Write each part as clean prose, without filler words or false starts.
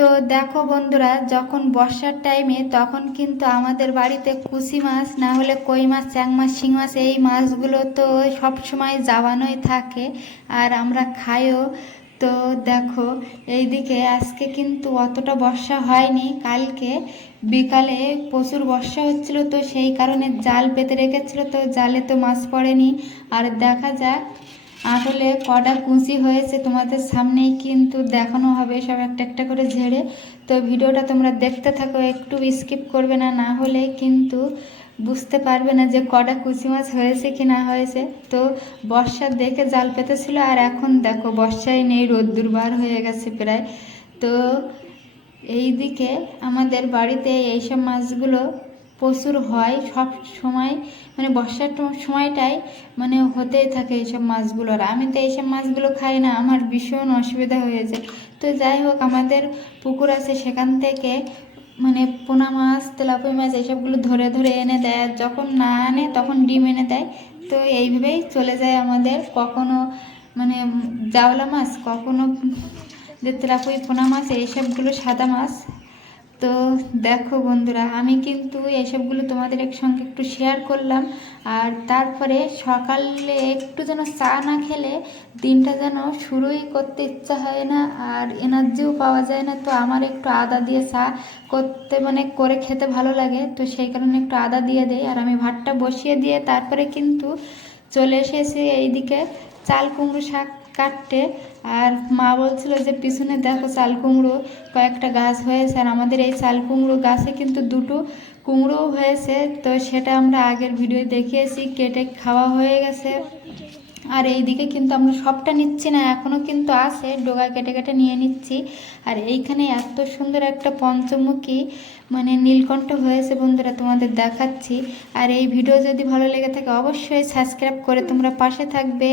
তো দেখো বন্ধুরা, যখন বর্ষার টাইমে তখন কিন্তু আমাদের বাড়িতে কুশি মাছ না হলে কই মাছ, চ্যাং মাছ, শিং মাছ এই মাছগুলো তো সব সময় জাবানোই থাকে আর আমরা খাইও। তো দেখো, এইদিকে আজকে কিন্তু অতটা বর্ষা হয়নি, কালকে বিকালে প্রচুর বর্ষা হচ্ছিল, তো সেই কারণে জাল পেতে রেখেছিল, তো জালে তো মাছ পড়েনি। আর দেখা যাক আসলে কটা কুঁচি হয়েছে, তোমাদের সামনেই কিন্তু দেখানো হবে সব একটা একটা করে ঝেড়ে। তো ভিডিওটা তোমরা দেখতে থাকো, একটু স্কিপ করবে না, না হলে কিন্তু বুঝতে পারবে না যে কটা কুচি মাছ হয়েছে কি না হয়েছে। তো বর্ষা দেখে জাল পেতেছিল, আর এখন দেখো বর্ষায় নেই, রোদ্দুর বার হয়ে গেছে প্রায়। তো এইদিকে আমাদের বাড়িতে এইসব মাছগুলো প্রচুর হয় সব সময়, মানে বর্ষার সময়টাই মানে হতেই থাকে এইসব মাছগুলোর। আমি তো এইসব মাছগুলো খাই না, আমার ভীষণ অসুবিধা হয়েছে। তো যাই হোক, আমাদের পুকুর আছে, সেখান থেকে মানে পোনা মাছ, তেলাপিয়া মাছ এইসবগুলো ধরে ধরে এনে দেয়, আর যখন না আনে তখন ডিম এনে দেয়। তো এইভাবেই চলে যায় আমাদের, কখনো মানে জাওলা মাছ, কখনো যে তেলাপিয়া, পোনা মাছ এইসবগুলো সাদা মাছ। তো দেখো বন্ধুরা, আমি কিন্তু এসবগুলো তোমাদের সঙ্গে একটু শেয়ার করলাম। আর তারপরে সকালে একটু যেন চা না খেলে দিনটা যেন শুরুই করতে ইচ্ছা হয় না, আর এনার্জিও পাওয়া যায় না। তো আমার একটু আদা দিয়ে চা করতে মানে করে খেতে ভালো লাগে, তো সেই কারণে একটু আদা দিয়ে দেই। আর আমি ভাতটা বসিয়ে দিয়ে তারপরে কিন্তু চলে এসেছি এইদিকে চাল কুমড়ো শাক কাটতে। আর মা বলছিল যে পিছনে দেখো চাল কুমড়ো কয়েকটা গাছ হয়েছে, আর আমাদের এই চাল কুমড়ো গাছে কিন্তু দুটো কুমড়োও হয়েছে। তো সেটা আমরা আগের ভিডিও দেখিয়েছি, কেটে খাওয়া হয়ে গেছে। আর এইদিকে কিন্তু আমরা সবটা নিচ্ছি না, এখনও কিন্তু আছে, ডগা কেটে কেটে নিয়ে নিচ্ছি। আর এইখানে এত সুন্দর একটা পঞ্চমুখী মানে নীলকণ্ঠ হয়েছে বন্ধুরা, তোমাদের দেখাচ্ছি। আর এই ভিডিও যদি ভালো লেগে থাকে অবশ্যই সাবস্ক্রাইব করে তোমরা পাশে থাকবে।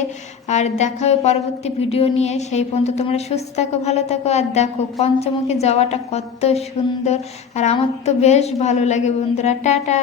আর দেখা হবে পরবর্তী ভিডিও নিয়ে, সেই পর্যন্ত তোমরা সুস্থ থাকো, ভালো থাকো। আর দেখো পঞ্চমুখী জবাটা কত সুন্দর, আর আমার তো বেশ ভালো লাগে বন্ধুরা। টাটা।